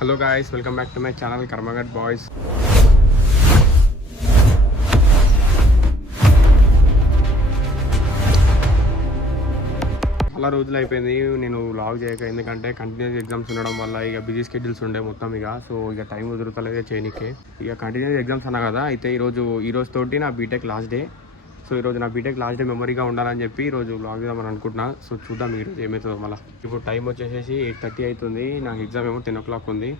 Hello guys, welcome back to my channel Karmagad boys. చాలా రోజులు అయిపోయింది నేను వ్లాగ్ చేయక, ఎందుకంటే కంటిన్యూస్ ఎగ్జామ్స్ ఉండడం వల్ల ఇక బిజీ స్కెడ్యూల్స్ ఉండే మొత్తం. సో ఇక టైం కుదురుతలేదు చేయనీకే. ఇక కంటిన్యూస్ ఎగ్జామ్స్ అన్నా కదా, అయితే ఈరోజు తోటి నా బీటెక్ లాస్ట్ డే. సో ఈరోజు నా బీటెక్ లాస్ట్ డే మెమరీగా ఉండాలని చెప్పి ఈరోజు వ్లాగ్ చేద్దామని అనుకుంటున్నా. సో చూద్దాం ఈరోజు ఏమవుతుందో. మళ్ళీ ఇప్పుడు టైం వచ్చేసి 8:30 అవుతుంది. నాకు ఎగ్జామ్ ఏమో 10 o'clock ఉంది.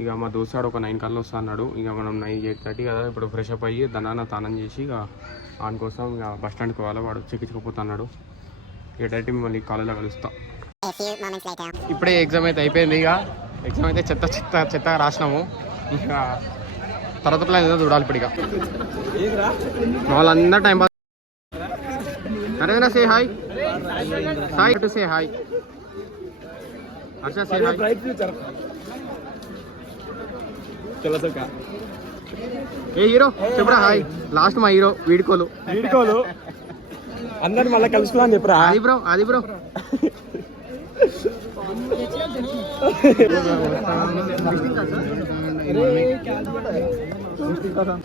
ఇక మా దోస్తాడు ఒక 9 కల్లా వస్తా అన్నాడు. ఇక మనం 8:30 కదా, ఇప్పుడు ఫ్రెష్ అప్ అయ్యి దాన్ని తానం చేసి ఇక ఆన్ కోసం ఇక బస్ స్టాండ్కి పోవాలి. వాడు చెక్కించుకుపోతున్నాడు. ఇక డైరెక్ట్ మళ్ళీ కాలేజ్లో కలుస్తా. ఇప్పుడే ఎగ్జామ్ అయితే అయిపోయింది. ఇక ఎగ్జామ్ అయితే చెత్తగా రాసినాము. ఇక తర్వాత ప్లాన్ ఏదో చూడాలి ఇప్పుడు. ఇక వాళ్ళందరూ time pass. Narendra say hi. Sai to say hi. Harsha say hi. ఏ హీరో చెప్పరా హాయ్. లాస్ట్ మా హీరో వీడుకోలు అందరు మళ్ళీ కలుసుకున్నా అని చెప్పరా. అది bro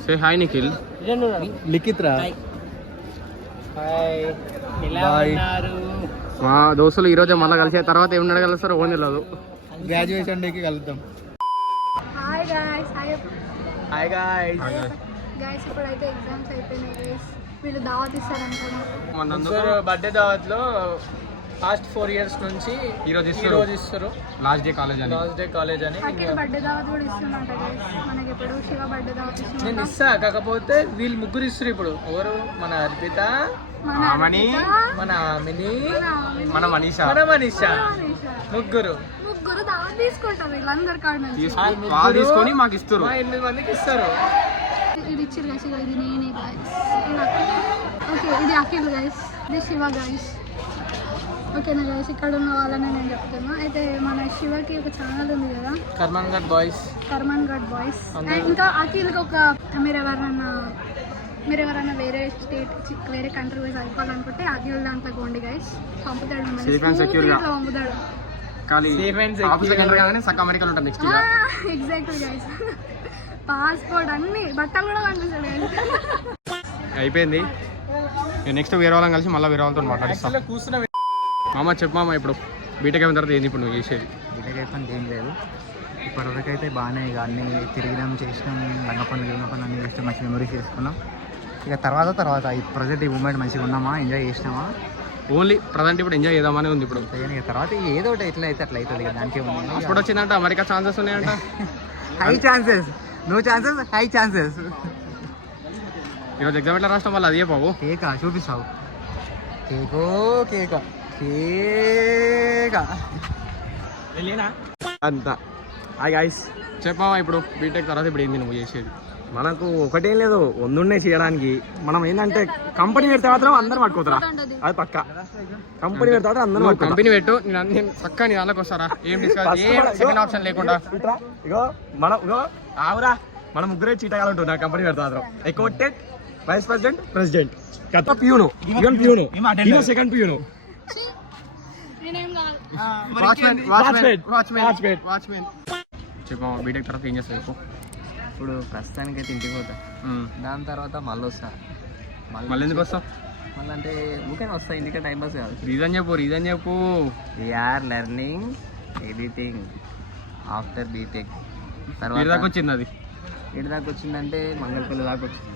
say hi Nikhil. Likhit రా. మా దోస్తులు ఈరోజే మళ్ళీ కలిసే తర్వాత ఏమన్నా కలుస్తారు ఓన్ తెలియదు. గ్రాడ్యుయేషన్ డేకి కలుద్దాం. హాయ్ గాయ్స్ ఇప్పుడైతే ఎగ్జామ్స్ అయిపోయినాయి గైస్. వీళ్ళు దావత్ ఇస్తారంటారు. బర్త్డే దావత్ లో లాస్ట్ 4 years నుంచి ఈరోజు ఇస్తారు. లాస్ట్ డే కాలేజ్ అని అఖిల్ బర్త్డే దావత్ కూడా ఇస్తున్నట్ట గైస్. మనకి ఇప్పుడు శివ బర్త్డే దావత్ నేను ఇస్తున్నా. ఇస్తా, కాకపోతే వీళ్ళు ముగ్గురు ఇస్తారు ఇప్పుడు. ఎవరు? మన అర్పిత, మన ఆమిని, మన మనీషా. ముగ్గురు దావత్ తీసుకుంటారు వీళ్ళందరి కాడ నుంచి. తీసుకొని మాకు ఇస్తారు. 8 మందికి ఇస్తారు. ఇది ఇచ్చారు గైస్. ఇది నేనే గైస్. ఓకే, ఇది అఖిల్ గైస్, ఇది శివ గైస్. ఓకేనా గైస్, ఇక్కడ ఉన్న వాళ్ళని నేను చెప్తున్నా. అయితే మన శివకి ఒక ఛానల్ ఉంది కదా, కర్మన్ గడ్ బాయ్స్. ఇంకా అఖిల్కి ఒక మీరు ఎవరైనా వేరే స్టేట్ వేరే కంట్రీ వైజ్ అయిపోవాలనుకుంటే అఖిల్ దాంట్లో పోండి గైస్. పంపుతాడు, పంపుతాడు. Exactly guys. పాస్పోర్ట్ అన్ని బట్టలు కూడా కనిపిస్తాడు గైస్. అయిపోయింది. నెక్స్ట్ వేరే వాళ్ళని కలిసి మళ్ళీ వేరే వాళ్ళతో మాట్లాడిస్తాం. కూర్చున్న మామ చెప్పు మామ, ఇప్పుడు బీటెక్ అయిన తర్వాత ఏంది ఇప్పుడు నువ్వు చేసేది? బీటెక్ అయిపోయింది ఏం లేదు. ఇప్పటివరకు అయితే బాగానే ఇక అన్నీ తిరిగినాం, చేసినాం, లంగ పనులు అన్నీ చేస్తే మంచి మెమరీస్ చేసుకున్నాం. ఇక తర్వాత ఈ ప్రజెంట్ ఈ మూమెంట్ మంచిగా ఉన్నామా, ఎంజాయ్ చేసినామా, ఓన్లీ ప్రజెంట్ ఇప్పుడు ఎంజాయ్ చేద్దామని ఉంది ఇప్పుడు. ఇక తర్వాత ఏదో ఒకటి ఎట్లా అయితే అట్లా అవుతుంది. ఇక దానికే ఉంది. ఇప్పుడు వచ్చిందంట అమెరికా ఛాన్సెస్ ఉన్నాయంట. High chances, no chances, high chances. ఈరోజు ఎగ్జామ్ ఎట్లా రాష్ట్రం వాళ్ళు అదే బాబు కేకా చూపిస్తావు. కేకా అంతా. హాయ్ గాయ్స్, చెప్పావా ఇప్పుడు బీటెక్ తర్వాత ఇప్పుడు ఏంది నువ్వు చేసేది? మనకు ఒకటేం లేదు, వందున్నాయి చేయడానికి. మనం ఏంటంటే కంపెనీ పెడితే మాత్రం అందరం పట్టుకోతారా, అది పక్క. కంపెనీ పెడితే మాత్రం అందరం కంపెనీ పెట్టు, నేను చక్కగా నీ దానికి వస్తారా. ఏం డిస్కస్, ఏ సెకండ్ ఆప్షన్ లేకుండా. ఆవురా, మన ముగ్గురే చీటగాలు ఉంటుంది నా కంపెనీ పెడతా మాత్రం. అకౌంటెంట్, వైస్ ప్రెసిడెంట్ కథ పియూను, సెకండ్ పియూను, వాచ్మెన్. చెప్పావా బీటెక్ తర్వాత ఏం చేస్తావు? ఇప్పుడు ప్రస్తుతానికి అయితే ఇంటికి పోతా. దాని తర్వాత మళ్ళీ వస్తా. మళ్ళీ ఎందుకు వస్తావు? మళ్ళీ అంటే ఊరికైనా వస్తా, ఇంటికే టైం పాస్ కాదు. రీజన్ చెప్పు. We're learning editing after BTech. తర్వాత దాకా వచ్చింది అది. ఎటు దాకా వచ్చిందంటే మంగళపల్లి దాకా వచ్చింది.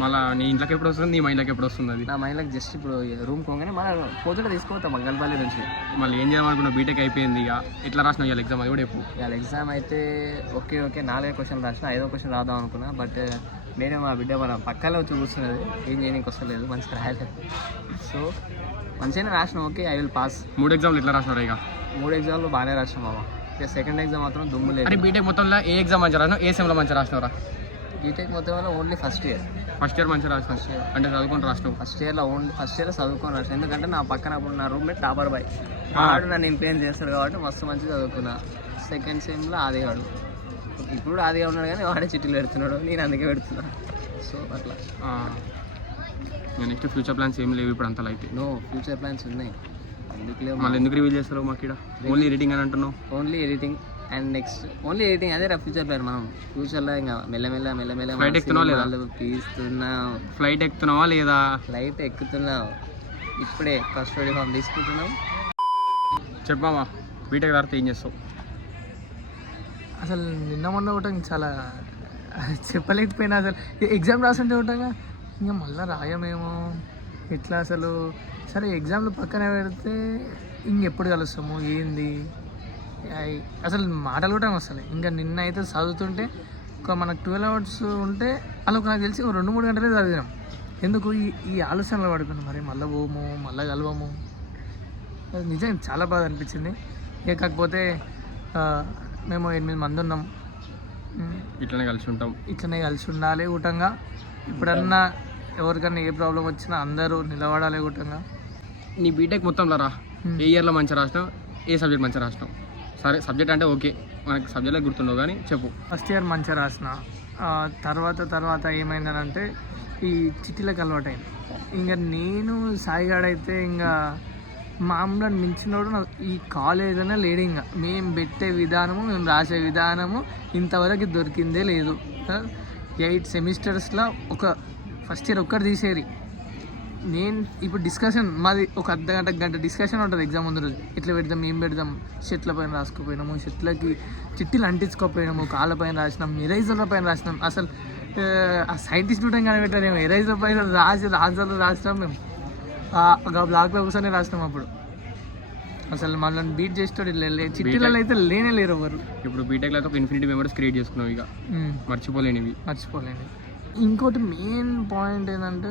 మళ్ళీ నీ ఇంట్లోకి ఎప్పుడు వస్తుంది, నీ మైండ్లోకి ఎప్పుడు వస్తుంది అది? నా మైండ్లోకి జస్ట్ ఇప్పుడు రూమ్ పోగానే మళ్ళీ పోతుంటే తీసుకోవద్దాం మంగళపల్లి నుంచి. మళ్ళీ ఏం చేయాలనుకున్నా? బీటెక్ అయిపోయింది. ఇక ఎట్లా రాసినావు ఇవాళ ఎగ్జామ్? అది కూడా చెప్పు. ఇవాళ ఎగ్జామ్ అయితే ఓకే 4 క్వశ్చన్ రాసిన, 5వ క్వశ్చన్ రాద్దాం అనుకున్నా. బట్ నేనే మా బిడ్డ మన పక్కనే వచ్చి కూర్చున్నది, ఏం చేయడానికి వస్తలేదు, మంచిగా రాయలేదు. సో మంచిగానే రాసిన. Okay, I will pass. 3 ఎగ్జామ్లు ఎట్లా రాసినావు? ఇక 3 ఎగ్జామ్లు బాగానే రాసిన మామ. ఇక సెకండ్ ఎగ్జామ్ మాత్రం దుమ్ము లేదు. అంటే బీటెక్ మొత్తంలో ఏ ఎగ్జామ్ మంచిగా రాసినావు, ఏ సెమ్లో మంచిగా రాసినవరా? బీటెక్ మొత్తం వల్ల ఓన్లీ ఫస్ట్ ఇయర్ మంచిగా రాసినావు. ఫస్ట్ ఇయర్ అంటే చదువుకొని రాసినావు. ఫస్ట్ ఇయర్లో చదువుకొని రాసిన. ఎందుకంటే నా పక్కన అప్పుడు నా రూమ్మేట్ టాపర్ బాయ్, వాడు నన్ను ఇంప్లూయెన్స్ చేస్తాడు కాబట్టి మస్తు మంచిగా చదువుకున్నా. సెకండ్ సెమ్లో ఆదిగాడు, ఇప్పుడు ఆదిగా ఉన్నాడు కానీ వాడే చిట్టీలు పెడుతున్నాడు, నేను అందుకే పెడుతున్నా. సో అట్లా నెక్స్ట్ ఫ్యూచర్ ప్లాన్స్ ఏం లేవు ఇప్పుడు అంతలో అయితే? నో, ఫ్యూచర్ ప్లాన్స్ ఉన్నాయి. మళ్ళీ ఎందుకు రివీల్ చేస్తారు మాకు ఇక్కడ? ఓన్లీ ఎడిటింగ్ అని అంటున్నావు. Only editing and next only editing అదే ఫ్యూచర్ ప్లాన్. మనం ఫ్యూచర్లో ఇంకా మెల్లమెల్ల Flight ఎక్కుతున్నావా లేదా? తీస్తున్నాం. ఫ్లైట్ ఎక్కుతున్నావా లేదా? ఫ్లైట్ ఎక్కుతున్నాం, ఇప్పుడే కస్టడీ ఫామ్ తీసుకుంటున్నాం. చెప్పామా బీటెక్ తర్వాత ఏం చేస్తావు? అసలు నిన్న మొన్న ఒకటి చాలా చెప్పలేకపోయినా, అసలు ఎగ్జామ్ రాస్తుంటే ఉంటాగా ఇంకా మళ్ళీ రాయమేమో ఎట్లా అసలు. సరే ఎగ్జామ్లు పక్కన పెడితే ఇంకెప్పుడు కలుస్తాము ఏంది అసలు మాటలు కూడా వస్తాయి. ఇంకా నిన్న అయితే చదువుతుంటే ఒక మనకు 12 hours ఉంటే అలా నాకు తెలిసి 2-3 గంటలే చదివినాం. ఎందుకు ఈ ఆలోచనలు పడుకున్నాం, మరి మళ్ళీ పోము మళ్ళీ కలవము. అది నిజంగా చాలా బాధ అనిపించింది. కాకపోతే మేము 8 మంది ఉన్నాం, ఇట్లనే కలిసి ఉండాలి కూటంగా. ఇప్పుడన్నా ఎవరికన్నా ఏ ప్రాబ్లం వచ్చినా అందరూ నిలబడాలి కూటంగా. నీ బీటెక్ మొత్తంలో రా, ఏ ఇయర్లో మంచిగా రాసినావు, ఏ సబ్జెక్ట్ మంచిగా రాసినావు? సరే సబ్జెక్ట్ అంటే ఓకే, మనకి సబ్జెక్ట్లో గుర్తుండవు కానీ చెప్పు. ఫస్ట్ ఇయర్ మంచిగా రాసిన, తర్వాత ఏమైందనంటే ఈ చిట్టీలకు అలవాటైంది. ఇంకా నేను సాయిగాడైతే ఇంకా మామూలు మించినోడు ఈ కాలేజ్ అనే లేడు. ఇంకా మేము పెట్టే విధానము, మేము రాసే విధానము ఇంతవరకు దొరికిందే లేదు. 8 సెమిస్టర్స్లో ఒక ఫస్ట్ ఇయర్ ఒక్కటి తీసేరి. నేను ఇప్పుడు డిస్కషన్ మాది ఒక గంట డిస్కషన్ ఉంటుంది ఎగ్జామ్ ముందు రోజు. ఎట్లా పెడదాం, ఏం పెడదాం, షర్ట్ల పైన రాసుకోపోయినాము, షర్ట్లకి చిట్టీలు అంటించుకోపోయినాము, కాళ్ళ పైన రాసినాం, ఎరైజర్ల పైన రాసినాం. అసలు ఆ సైంటిస్ట్ కూడా కానీ పెట్టారేమో ఎరైజర్ పైన ఆన్సర్లు రాసినాం. మేము ఒక బ్లాక్లో కూర్చొని రాసినాం. అప్పుడు అసలు మనల్ని బీట్ చేసేటోడు చిట్టీలలో అయితే లేనే లేరు ఎవరు. ఇప్పుడు బీటెక్లో అయితే ఒక ఇన్ఫినిటీ మెమరీస్ క్రియేట్ చేసుకున్నావు, ఇక మర్చిపోలేనివి. ఇంకోటి మెయిన్ పాయింట్ ఏంటంటే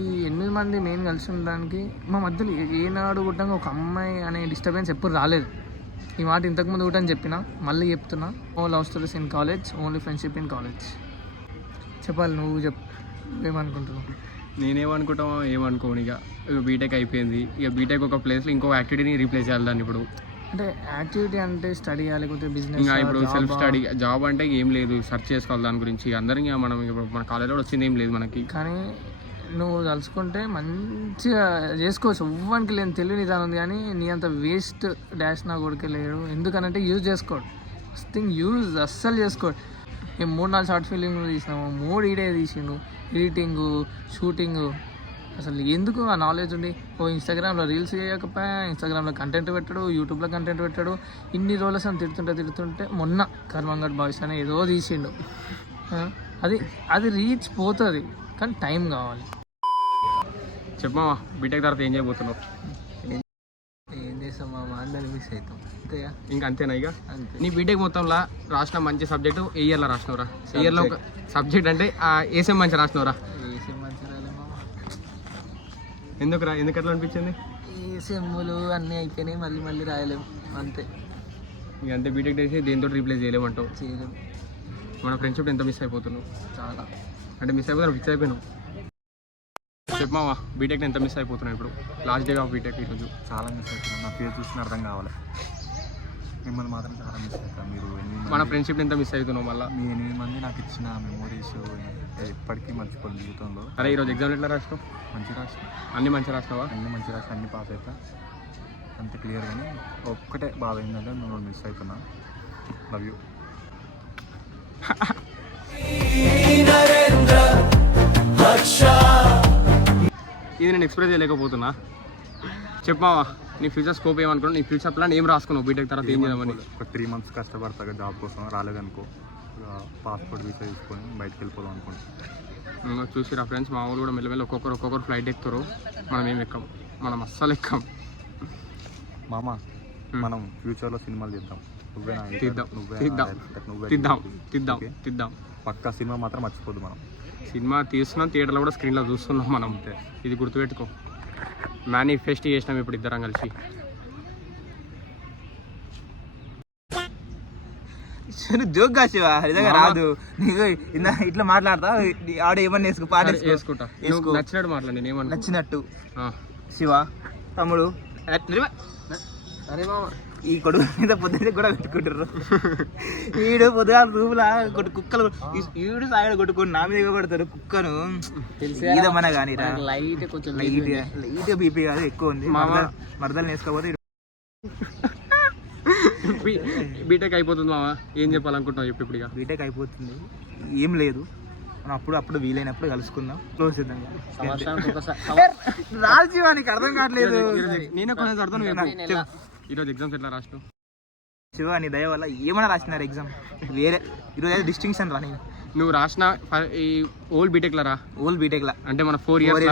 ఈ 8 మంది మెయిన్ కలిసి ఉండడానికి మా మధ్యలో ఏనాడు కూడా ఒక అమ్మాయి అనే డిస్టర్బెన్స్ ఎప్పుడు రాలేదు. ఈ మాట ఇంతకుముందు కూడా అని చెప్పిన, మళ్ళీ చెప్తున్నా. No love stories in college, only friendship in college. చెప్పాలి, నువ్వు ఏమనుకుంటున్నావు? నేనేమనుకుంటామో ఏమనుకోను. ఇక బీటెక్ అయిపోయింది, ఇక బీటెక్ ఒక ప్లేస్లో ఇంకో యాక్టివిటీని రీప్లేస్ చేయాలి దాన్ని. ఇప్పుడు అంటే యాక్టివిటీ అంటే స్టడీ లేకపోతే బిజినెస్, ఇంకా ఇప్పుడు సెల్ఫ్ స్టడీ జాబ్ అంటే ఏం లేదు, సెర్చ్ చేసుకోవాలి దాని గురించి. అందరికీ మనం ఇప్పుడు మన కాలేజ్లో వచ్చింది ఏం లేదు మనకి. కానీ నువ్వు తలుచుకుంటే మంచిగా చేసుకోవచ్చు. ఎవ్వరికి లేని తెలివి నిదానం ఉంది, కానీ నీ అంత వేస్ట్ డాష్ నా కొడుకే లేడు. ఎందుకనంటే యూజ్ చేసుకోడు. ఫస్ట్ థింగ్ యూజ్ అస్సలు చేసుకోడు. మేము 3-4 షార్ట్ ఫిలింగ్లు తీసినాము, 3 ఈడే తీసిండు, ఎడిటింగు, షూటింగు. అసలు ఎందుకు ఆ నాలెడ్జ్ ఉండి ఇన్స్టాగ్రామ్లో రీల్స్ చేయకపోయా, ఇన్స్టాగ్రామ్లో కంటెంట్ పెట్టాడు, యూట్యూబ్లో కంటెంట్ పెట్టాడు. ఇన్ని రోజులు అసలు తిడుతుంటే మొన్న కర్మంగడ్ బాయ్స్ అని ఏదో తీసిండు. అది రీచ్ పోతుంది, కానీ టైం కావాలి. చెప్పమా బీటెక్ తర్వాత ఏం చేయబోతున్నావు? ఏం చేస్తాం మా అందరిని మిస్ అవుతాం అంతేగా. ఇంకా అంతేనా? ఇక అంతే. నీ బీటెక్ మొత్తంలో రాసిన మంచి సబ్జెక్టు ఏ ఇయర్లో రాసినవరా? ఏ ఇయర్లో ఒక సబ్జెక్ట్ అంటే ఏ సెమ్ మంచిగా రాసినవరా? ఎందుకురా, ఎందుకు అట్లా అనిపించింది? ఈ సెమ్ములు అన్నీ అయిపోయినాయి, మళ్ళీ రాయలేము అంతే. ఇక అంతే, బీటెక్ చేసి దేంతో రీప్లేస్ చేయలేమంటావు? చేయలేము. మన ఫ్రెండ్షిప్ ఎంత మిస్ అయిపోతున్నావు? చాలా అంటే మిస్ అయిపోతున్నావు, ఫిక్స్ అయిపోయినావు. చెప్పమావా బీటెక్ ఎంత మిస్ అయిపోతున్నావు? ఇప్పుడు లాస్ట్ డే ఆఫ్ బీటెక్ ఈరోజు. చాలా మిస్ అవుతున్నాను. నా పేరు చూసిన అర్థం కావాలి. మిమ్మల్ని మాత్రం చాలా మిస్ అవుతాను. మీరు మన ఫ్రెండ్షిప్ ఎంత మిస్ అవుతున్నావు మళ్ళీ? మీ 8 మంది నాకు ఇచ్చిన మెమోరీస్ ఎప్పటికీ మర్చిపోలేదు జీవితంలో. అరే ఈరోజు ఎగ్జామ్ ఎట్లా రాసినావు? మంచిగా రాసిన, అన్నీ మంచిగా రాసినావా? అన్నీ మంచిగా రాసిన, అన్నీ పాస్ అవుతా, అంత క్లియర్. కానీ ఒక్కటే బాధ ఏంటంటే నువ్వు మిస్ అవుతున్నా. Love you. ఇది నేను ఎక్స్ప్రెస్ చేయలేకపోతున్నా. చెప్పావా నీ ఫ్యూచర్ స్కోప్ ఏమనుకున్నావు? నీ ఫ్యూచర్ ప్లాన్ ఏం రాసుకున్నావు? బీటెక్ తర్వాత ఏం చేద్దామని? ఒక 3 months కష్టపడతా జాబ్ కోసం, రాలేదనుకో పాస్పోర్ట్ వీసా తీసుకొని బయటకు వెళ్ళిపోదాం అనుకుంటున్నాను. చూసిరా ఫ్రెండ్స్, మా ఊళ్ళు కూడా మెల్లమెల్ల ఒక్కొక్కరు ఫ్లైట్ ఎక్కుతారు, మనం ఏం ఎక్కం, మనం అస్సలు ఎక్కం. మామ మనం ఫ్యూచర్లో సినిమాలు చేద్దాం. తీద్దాం. పక్కా సినిమా మాత్రం మర్చిపోద్దు. మనం సినిమా తీస్తున్నాం, థియేటర్లో కూడా స్క్రీన్లో చూస్తున్నాం మనం. ఇది గుర్తుపెట్టుకో. మేనిఫెస్ట్ చేసినాం ఇప్పుడు ఇద్దరం కలిసి. జోక్ కాసివా నిజంగా రాదు నీకు ఇట్లా మాట్లాడతా. ఆడ ఏమన్నా వేసుకుంటా, నచ్చినట్టు మాట్లాడి. నేను ఏమన్నా నచ్చినట్టు శివ తమ్ముడు అరే మామ ఈ కొడుకు మీద పొద్దున్న కూడా పెట్టుకుంటారు. ఈడు పొద్దుగా రూపులా కుక్కలు ఈడు సాగడ కొట్టుకుని నా మీద కొడతాడు కుక్కను. మన కానీ లైట్ కొంచెం లైట్ బీపీ కాదు, ఎక్కువ ఉంది. మరదలు వేసుకోకపోతే బీటెక్ అయిపోతుంది మావా, ఏం చెప్పాలనుకుంటున్నావు చెప్పి ఇప్పుడు? ఇక బీటెక్ అయిపోతుంది, ఏం లేదు, మనం అప్పుడు వీలైనప్పుడు కలుసుకుందాం, క్లోజ్ చేద్దాం. రాజీవా నీకు అర్థం కావట్లేదు. నేనే కొంచెం అర్థం. ఈరోజు ఎగ్జామ్స్ ఎట్లా రాసినావు? శివ నీ దయ వల్ల ఏమైనా రాసినారు ఎగ్జామ్, వేరే ఈరోజు అయితే డిస్టింక్షన్ రా. నేను నువ్వు రాసిన ఈ ఓల్డ్ బీటెక్లా రా? ఓల్డ్ బీటెక్లా అంటే మన 4 years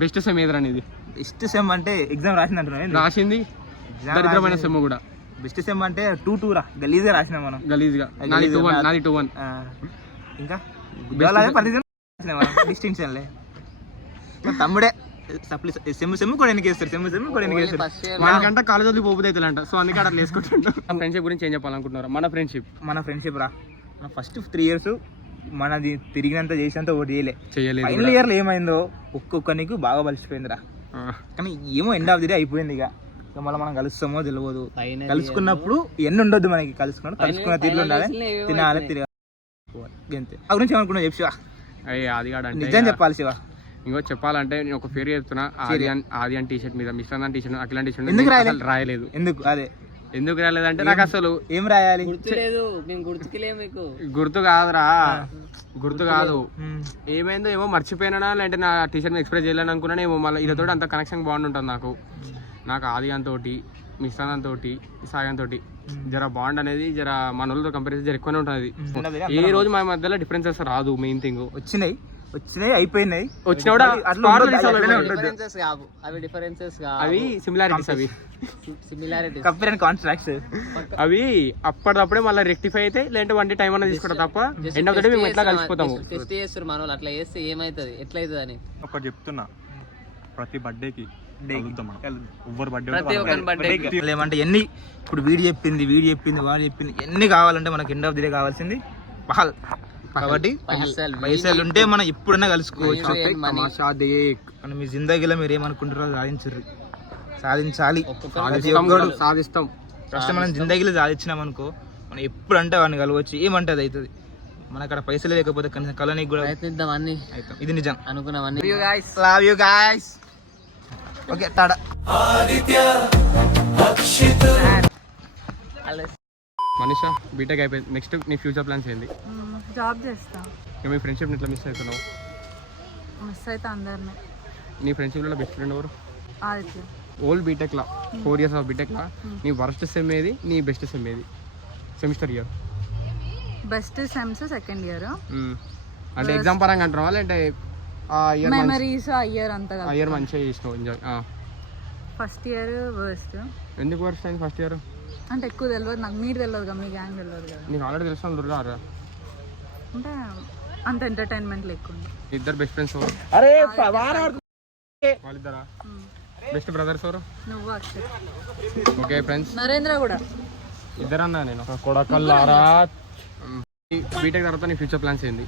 బెస్ట్ సెమ్ ఏదిరా అనేది? బెస్ట్ సెమ్ అంటే ఎగ్జామ్ రాసిన అంటున్నాను, రాసింది దరిద్రమైన సెమ్ కూడా. బెస్ట్ సెమ్ అంటే 2-2 రా, గలీజ్గా రాసినా మనం. గలీజ్గా. నాది 2-1. ఇంకా డిస్టింక్షన్లే తమ్ముడే సెమ్ కూడా ఎన్నికేస్తారు, సెమ్ కూడా ఎన్నికేస్తారు. మనకంటే కాలేజ్ వదిలి పోపుది అవుతుందంట, సో అందుకే అట్లా వేసుకుంటుంటాం. ఫ్రెండ్షిప్ గురించి ఏం చెప్పాలనుకుంటున్నారు? మన ఫ్రెండ్షిప్ రా, మన ఫస్ట్ 3 years మనది తిరిగినంత చేసినంత ఒకటి చేయలేదు. ఫైనల్ ఇయర్లో ఏమైందో ఒక్కొక్కరికి బాగా బలిసిపోయిందిరా. కానీ ఏమో ఎండ్ ఆఫ్ ది డే అయిపోయింది. ఇక మళ్ళీ మనం కలుస్తామో తెలియదు. కలుసుకున్నప్పుడు ఎన్ని ఉండొద్దు మనకి, కలుసుకున్న తీరులో ఉండాలి, తినాలి, తిరగాలి. అంతే. ఆ గురించి ఏమనుకున్నా చెప్పు శివ. అది కాదు నిజం చెప్పాలి శివ. ఇంకో చెప్పాలంటే నేను ఒక పేరు చెప్తున్నా, ఆది అని టీషర్ట్ మీద మిస్టర్ అని టీషర్ట్, అఖిల టీషర్ట్ ఎందుకు రాయలేదు. ఎందుకు రాలేదంటే నాకు అసలు ఏం రాయాలి, గుర్తు కాదురా, గుర్తు కాదు. ఏమైందో ఏమో మర్చిపోయినా, లేదంటే నా టీషర్ట్ మీద ఎక్స్ప్రెస్ చేయాలని అనుకున్నాను ఏమో. మళ్ళీ ఇదితో అంత కనెక్షన్ బాగుంటుంది నాకు ఆది తోటి, మిస్టర్ తోటి, సాగన్ తోటి జర బాండ్ అనేది జర మన వాళ్ళతో కంపారిజన్ జర ఎక్కువనే ఉంటుంది. ఏ రోజు మా మధ్యలో డిఫరెన్సెస్ రాదు. మెయిన్ థింగ్ వచ్చినాయి అయిపోయినాయి, అవి సిమిలారిటీస్, కంపేర్ అండ్ కాంట్రాక్ట్స్ అవి అప్పటిదప్పుడే మళ్ళీ రెక్టిఫై అయితే, లేదంటే 1 day టైం అనేది తీసుకుంటాం తప్ప ఎండ్ ఆఫ్ ద డే మేము ఎట్లా కలిసిపోతాము. అట్లా చేస్తే ఏమైతుంది, ఎట్లా అవుతుంది అని ఒకటి చెప్తున్నా, ప్రతి బర్త్డేకి ఏమంటే ఎన్ని ఇప్పుడు వీడు చెప్పింది వాడు చెప్పింది ఎన్ని కావాలంటే మనకి ఎండ్ ఆఫ్ ది డే కావాల్సింది పహల్. కాబట్టి పైసలు ఉంటే మనం ఎప్పుడైనా కలుసుకోవచ్చు. మన మీ జిందగీలో మీరు ఏమనుకుంటారో సాధించాలి, సాధిస్తాం. ఫస్ట్ మనం జిందగీలో సాధించినాం అనుకో, మనం ఎప్పుడంటే వాడిని కలవచ్చు, ఏమంటే అది అవుతుంది. మన అక్కడ పైసలు లేకపోతే కనీసం కలనీకి కూడా ప్రయత్నిద్దాం. అన్ని ఇది నిజం అనుకున్నామని. Love you guys. Okay tada. Manisha B Tech అయిపోయింది, నెక్స్ట్ నీ ఫ్యూచర్ ప్లాన్స్ ఏంది? జాబ్ చేస్తా. మీ ఫ్రెండ్షిప్ ఎట్లా మిస్ అవుతున్నావు? మిస్ అయితే అందరినీ. నీ ఫ్రెండ్షిప్లో బెస్ట్ ఫ్రెండ్ ఎవరు? ఆదిత్య. ఓల్డ్ బీటెక్లా 4 years ఆఫ్ బీటెక్లా నీ వర్స్ట్ సెమ్ ఏది, నీ బెస్ట్ సెమ్ ఏది? Semester year best sems second year. అంటే ఎగ్జామ్ పరంగా అంటారా, లేదంటే మెమరీస్ ఆ ఇయర్ అంతా? ఆ ఇయర్ మంచిగా చేసినావు, ఎంజాయ్. First year worst. ఎందుకు వర్స్ట్ అయింది ఫస్ట్ ఇయర్? అంటే ఎక్కువ తెలియదు నాకు, మీరు తెలియదు కదా, మీ గ్యాంగ్ తెలియదు కదా. నీకు ఆల్రెడీ తెలుసు దుర్గా. అంటే అంత ఎంటర్టైన్మెంట్ ఎక్కువ. ఇద్దరు బెస్ట్ ఫ్రెండ్స్ ఎవరు? వాళ్ళిద్దరా? బెస్ట్ బ్రదర్స్ ఎవరు? నువ్వు అక్షయ్. Okay friends. నరేంద్ర కూడా ఇద్దరన్నా. నేను కొడకల్లారా. బీటెక్ తర్వాత నీ ఫ్యూచర్ ప్లాన్స్ ఏంది?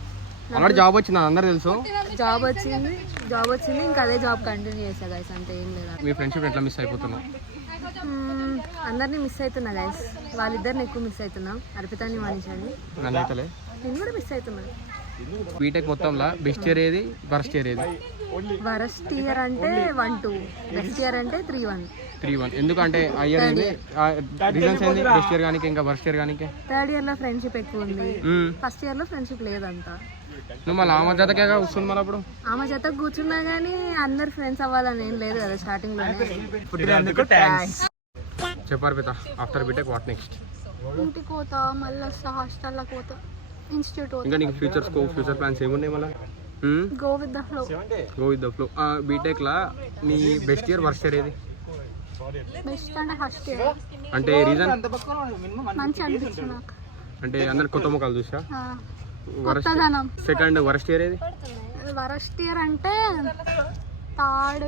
ఆల్రెడీ జాబ్ వచ్చింది, అందరూ తెలుసు. జాబ్ వచ్చింది ఇంకా అదే జాబ్ కంటిన్యూ చేసా గైస్, అంటే ఏం లేదు. మీ ఫ్రెండ్షిప్ ఎట్లా మిస్ అయిపోతున్నావు? అందరినీ మిస్ అవుతున్నా గైస్, వాళ్ళిద్దరిని ఎక్కువ మిస్ అవుతున్నా. అర్పితాన్ని మానించండి, నేను కూడా మిస్ అవుతున్నా. బీటెక్ మొత్తంలో బెస్ట్ ఇయర్ ఏది, వర్స్ట్ ఇయర్ ఏది? వరస్ట్ ఇయర్ అంటే 1-2, బెస్ట్ ఇయర్ అంటే 3-1. 3-1 ఎందుకంటే ఆ ఇయర్ ఏంది, రీజన్స్ ఏంది? బెస్ట్ ఇయర్ కానీ ఇంకా వర్స్ట్ ఇయర్ కానీ? థర్డ్ ఇయర్ లో ఫ్రెండ్షిప్ ఎక్కువ ఉంది, ఫస్ట్ ఇయర్ లో ఫ్రెండ్షిప్ లేదంతా. నువ్వు మళ్ళీ ఆమె జతకే వస్తుంది మళ్ళీ అప్పుడు? ఆమె జత కూర్చున్నా కానీ అందరు ఫ్రెండ్స్ అవ్వాలని ఏం లేదు కదా స్టార్టింగ్ లో. చెప్పారు పిత, ఆఫ్టర్ బీటెక్ వాట్ నెక్స్ట్? ఇంటికి పోతా, మళ్ళీ వస్తా, హాస్టల్లోకి పోతా, ఇన్స్టిట్యూట్ పోతా. ఇంకా నీకు ఫ్యూచర్ ప్లాన్స్ ఏమున్నాయి మళ్ళీ? Go with the flow. B Tech లా నీ బెస్ట్ ఇయర్ వర్స్ట్ ఇయర్ ఏది? బెస్ట్ అంటే ఫస్ట్ ఇయర్. అంటే రీజన్? మంచి అనిపించింది నాకు. అంటే అందరు కొత్త ముఖాలు చూసా. సెకండ్ వరస్ట్ ఇయర్ ఏది? వరస్ట్ ఇయర్ అంటే థర్డ్.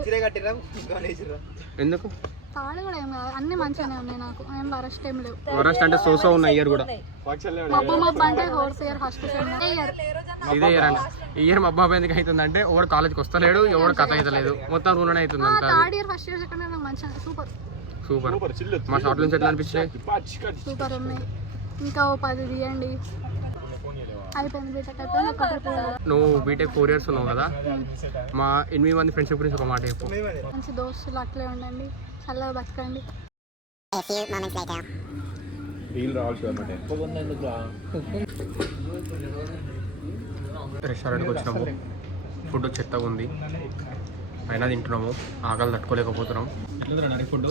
ఎందుకు? థర్డ్ కూడా ఏం కాదు, అన్ని మంచిగానే ఉన్నాయి నాకు, ఏం వరస్ట్ ఏం లేవు. వరస్ట్ అంటే సోసా ఉన్న ఇయర్ కూడా. మబ్బు అంటే ఫోర్త్ ఇయర్ ఫస్ట్ ఇయర్. ఇదే ఇయర్ అండి. ఈ ఇయర్ మబ్బా ఎందుకు అవుతుంది అంటే ఎవడు కాలేజ్కి వస్తలేడు, ఎవడు కథ అవుతలేదు, మొత్తం రూల్ అవుతుంది. Third year first year second year మంచిగా సూపర్. మా షార్ట్ నుంచి ఎట్లా అనిపించాయి? సూపర్ ఉన్నాయి. ఇంకా 10 తీయండి, అయిపోయింది బీటెక్ అయిపోయింది. నువ్వు బీటెక్ 4 years ఉన్నావు కదా, మా 8 మంది ఫ్రెండ్షిప్ గురించి ఒక మాట చెప్పు. మంచి దోస్తులు అట్లే ఉండండి, చల్లగా బతకండి. రీల్ రావాల్సి అనమాట. రెస్టారెంట్కి వచ్చినాము, ఫుడ్ చెత్తగా ఉంది, అయినా తింటున్నాము, ఆకలి తట్టుకోలేకపోతున్నాం. ఎట్లా ఫుడ్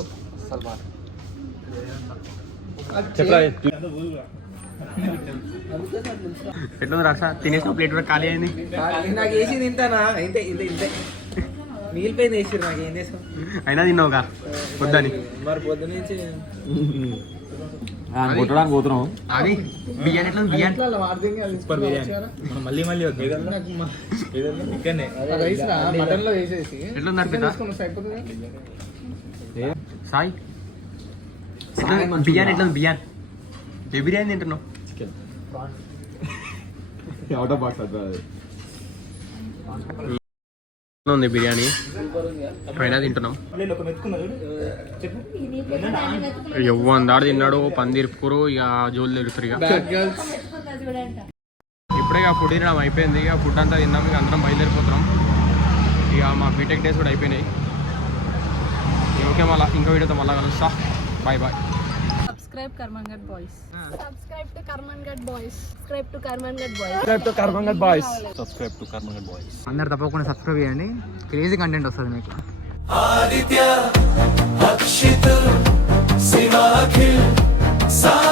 ఎట్లా రక్ష తినేసిన ప్లేట్ కూడా ఖాళీ అయింది. నాకు వేసి తింటానా ఇంతే ఇంతే ఇంతే మిగిలిపోయింది వేసిరు నాకు ఏం చేసాం. అయినా తిన్నావుగా వద్దని. మరి పొద్దు నుంచి కొట్టడానికి పోతున్నాం. అది బిర్యానీ ఎట్లా బిర్యానీ సూపర్ బిర్యానీ. మనం మళ్ళీ మళ్ళీ ఇక్కడనే మటన్లో వేసేసి ఎట్లా నడిపిద్దా సాయి? బిర్యానీ ఎట్లా బిర్యానీ? ఏ బిర్యానీ తింటున్నావు? ఉంది బిర్యానీ, అయినా తింటున్నాం. ఎవ్వందాడు తిన్నాడు పందిరి కూర, ఇక జోలు తెలుస్తారు. ఇక ఇప్పుడే ఇక ఫుడ్ తినడం అయిపోయింది. ఇక ఫుడ్ అంతా తిన్నాం, ఇక అందరం బయలుదేరిపోతున్నాం. ఇక మా బీటెక్ డేస్ కూడా అయిపోయినాయి. ఓకే, మళ్ళీ ఇంకో వీడియోతో మళ్ళీ కలుస్తా. Bye bye. Subscribe Karmangat Boys. Subscribe to Karmangat Boys. Subscribe to Karmangat Boys. Subscribe to Karmanghat boys. అందరు తప్పకుండా సబ్స్క్రైబ్ చేయండి, క్రేజీ కంటెంట్ వస్తుంది మీకు. आदित्य अक्षित शिवाखिल सा